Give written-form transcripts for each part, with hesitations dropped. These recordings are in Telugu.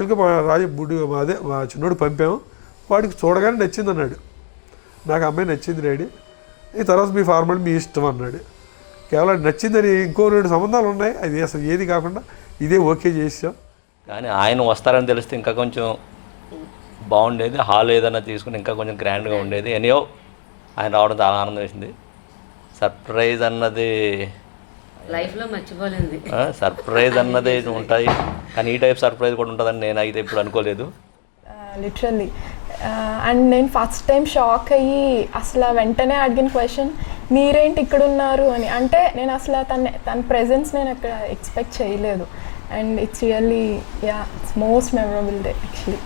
యాక్చువల్గా మా అదే మా చిన్నోడు పంపాము, వాడికి చూడగానే నచ్చింది అన్నాడు. నాకు అమ్మాయి నచ్చింది డాడీ, ఈ తర్వాత మీ ఫార్మాలిటీ మీ ఇష్టం అన్నాడు. కేవలం నచ్చిందని ఇంకో 2 సంబంధాలు ఉన్నాయి, అది అసలు ఏది కాకుండా ఇదే ఓకే చేసాం. కానీ ఆయన వస్తారని తెలిస్తే ఇంకా కొంచెం బాగుండేది, హాల్ ఏదైనా తీసుకుని ఇంకా కొంచెం గ్రాండ్గా ఉండేది. ఎనియో ఆయన రావడం చాలా ఆనందం వేసింది. సర్ప్రైజ్ అన్నది లైఫ్లో మర్చిపోలేదు. సర్ప్రైజ్ అన్నది ఉంటాయి, కానీ ఈ టైప్ సర్ప్రైజ్ కూడా ఉంటుందని నేను అయితే ఇప్పుడు అనుకోలేదు. లిటరల్లీ. అండ్ నేను ఫస్ట్ టైం షాక్ అయ్యి అసలు వెంటనే అడిగిన క్వశ్చన్, మీరేంటి ఇక్కడ ఉన్నారు అని. అంటే నేను అసలు తన ప్రెజెన్స్ నేను అక్కడ ఎక్స్పెక్ట్ చేయలేదు. And it's really it's most memorable day actually.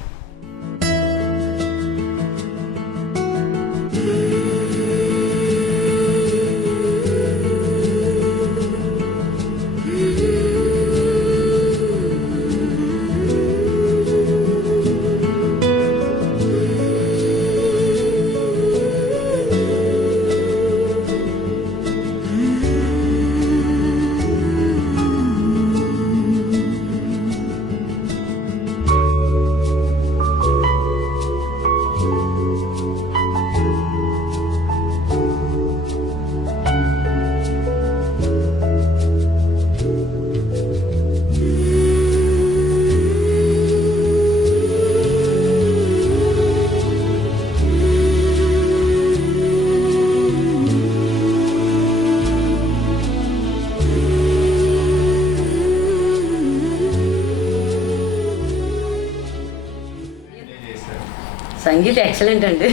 Sangeetha excellent అండి.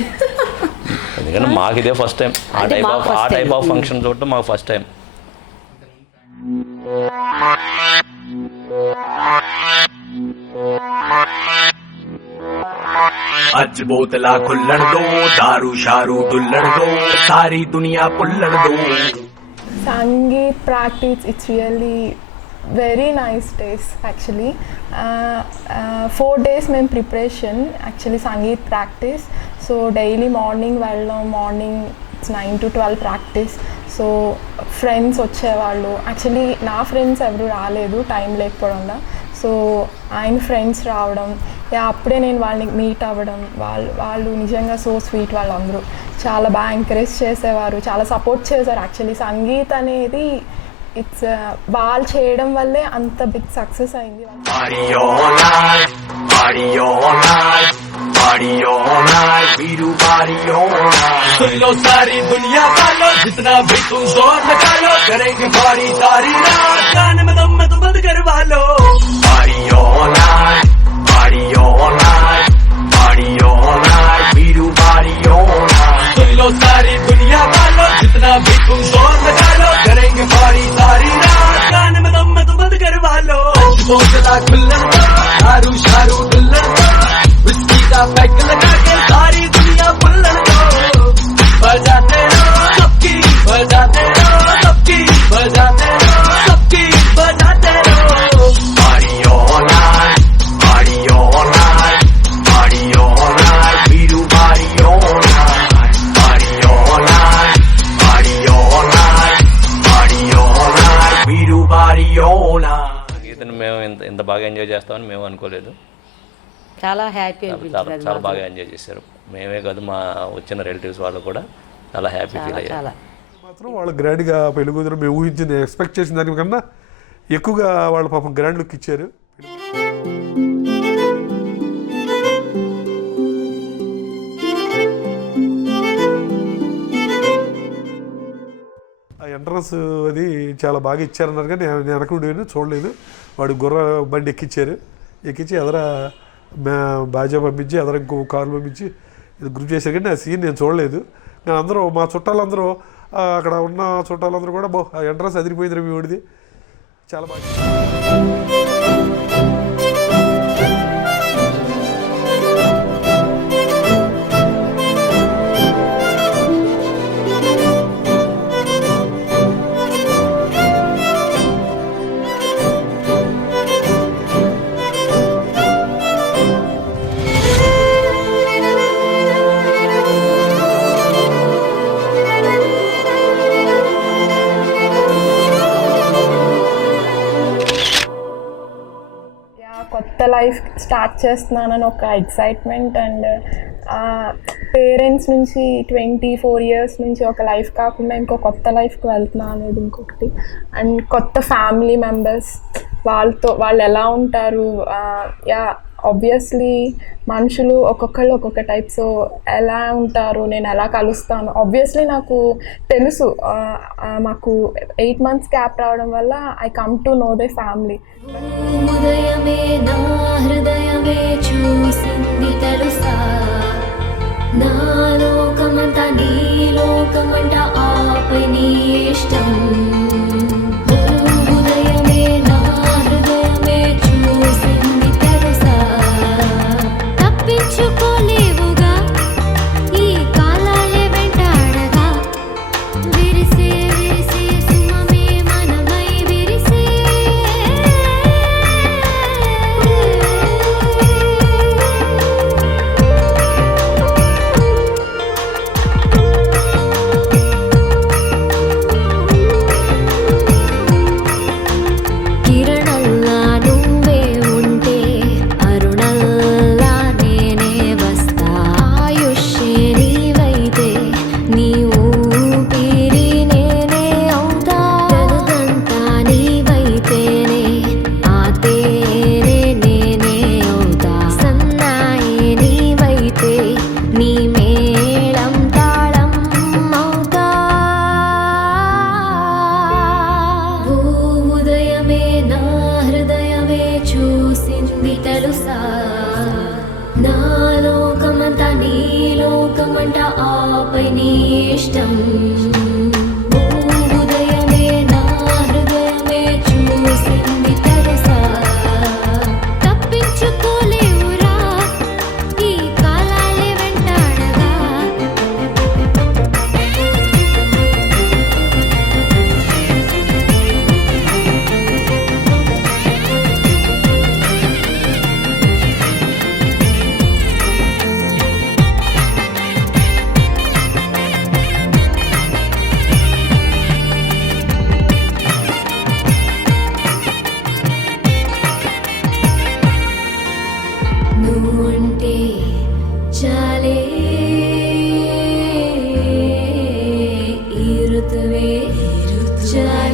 ఎందుకంటే మాకు ఇదే ఫస్ట్ టైం ఆ టైప్ ఆఫ్ ఫంక్షన్ చూడటం మాకు ఫస్ట్ టైం. अज बोतला खुल्लण दो, दारू शारू दुल्लण दो, सारी दुनिया पुल्लण दो. Sangeet practice, it's really very nice days actually. 4 days మేము preparation actually sangeet practice. So daily morning వెళ్ళడం, morning 9 to 12 practice. So friends వచ్చేవాళ్ళు, యాక్చువల్లీ నా ఫ్రెండ్స్ ఎవరు రాలేదు టైం లేకపోవడం వల్ల. సో ఆయన ఫ్రెండ్స్ రావడం, అప్పుడే నేను వాళ్ళని మీట్ అవ్వడం, వాళ్ళు నిజంగా సో స్వీట్. వాళ్ళందరూ చాలా బాగా ఎంకరేజ్ చేసేవారు, చాలా సపోర్ట్ చేశారు. యాక్చువల్లీ సంగీత్ అనేది ఇట్స్ వాళ్ళు చేయడం వల్లే అంత బిగ్ సక్సెస్ అయింది. सारी दुनिया वालों जितना भी तुम जोर लगा लो, करेंगे बारी सारी रात, गाने में दम तो बंद करवा लो. Party all night, party all night, party all night, Veeru party all night. सुन लो सारी दुनिया वालों जितना भी तुम जोर लगा लो, करेंगे बारी सारी रात, गाने में दम तो बंद करवा लो. बोतला खुल्लन दो, दारू शारू दुल्हन दो, विस्की का पैक लगा के सारी दुनिया पुल्लन दो. बजाते रहो सबकी, बजाते रहो सबकी, बजाते रहो सबकी, बजाते रहो. Party all night, party all night, party all night, Veeru party all night, party all night, party all night, party all night, Veeru party all night. సంగీతని మేము ఇంత బాగా ఎంజాయ్ చేస్తామని మేము అనుకోలేదు. చాలా హ్యాపీ చాలా బాగా ఎంజాయ్ చేశారు. మేమే కాదు, మా వచ్చిన రిలేటివ్స్ వాళ్ళు కూడా చాలా హ్యాపీ ఫీల్ అయ్యారు. మాత్రం వాళ్ళు గ్రాండ్గా పెళ్లి కూతురు మేము ఊహించింది, ఎక్స్పెక్ట్ చేసిన దానికన్నా ఎక్కువగా వాళ్ళు పాపం గ్రాండ్ లుక్ ఇచ్చారు. ఆ ఎంట్రన్స్ అది చాలా బాగా ఇచ్చారన్నారు, కానీ నేను వెనకుండా చూడలేదు. వాడు గుర్ర బండి ఎక్కించి ఎదర బాజా పంపించి ఎదర ఇంకో కారు పంపించి ఇది గ్రూప్ చేశారు. కానీ ఆ సీన్ నేను చూడలేదు. నేను అందరూ మా చుట్టాలందరూ అక్కడ ఉన్న చుట్టాలందరూ కూడా ఆ ఎంట్రన్స్ అదిరిపోయింది మీ వాడిది, చాలా బాగా. లైఫ్ స్టార్ట్ చేస్తున్నానని ఒక ఎక్సైట్మెంట్ అండ్ పేరెంట్స్ నుంచి 24 years నుంచి ఒక లైఫ్ కాకుండా ఇంకో కొత్త లైఫ్కి వెళ్తున్నా అనేది ఇంకొకటి. అండ్ కొత్త ఫ్యామిలీ మెంబర్స్ వాళ్ళు ఎలా ఉంటారు, యా ఆబ్వియస్లీ మనుషులు ఒక్కొక్కళ్ళు ఒక్కొక్క టైప్. సో ఎలా ఉంటారు, నేను ఎలా కలుస్తాను, ఆబ్వియస్లీ నాకు తెలుసు. మాకు 8 months గ్యాప్ రావడం వల్ల I come to know they family. ఉదయమే నా హృదయమే చూసింది తెలుసా, నా లోకమంతా నీ లోకమంట ఆపై నీ ఇష్టం. ఉదయమే నా హృదయమే చూసింది తెలుసా, తప్పించుకోలేవుగా ఈ కాలాలే వెంటాడగా. విరిసే విరిసే సుమమే మనమై విరిసే. కిరణల్లా నువ్వే ఉంటే అరుణల్లా నేనే వస్తా. ఆయుష్షే నీవైతే నీ ఊపిరి నేనే అవుతా. జగదంతా నీవైతేనే ఆ తేనే నేనే అవుతా. సన్నాయి నీవైతే నీ మేళం తాళం అవుతా. ఉదయమే నా హృదయమే చూసింది తెలుసా, నా లోకమంతా నీ లోకమంట ఆపై నీ ఇష్టం. ఉదయమే నా హృదయమే చూసింది తెలుసా, తప్పించుకోలేవురా ఈ కాలాలే వెంటాడగా. నువ్వుంటే చాలే ఈ ఋతువే చాలే.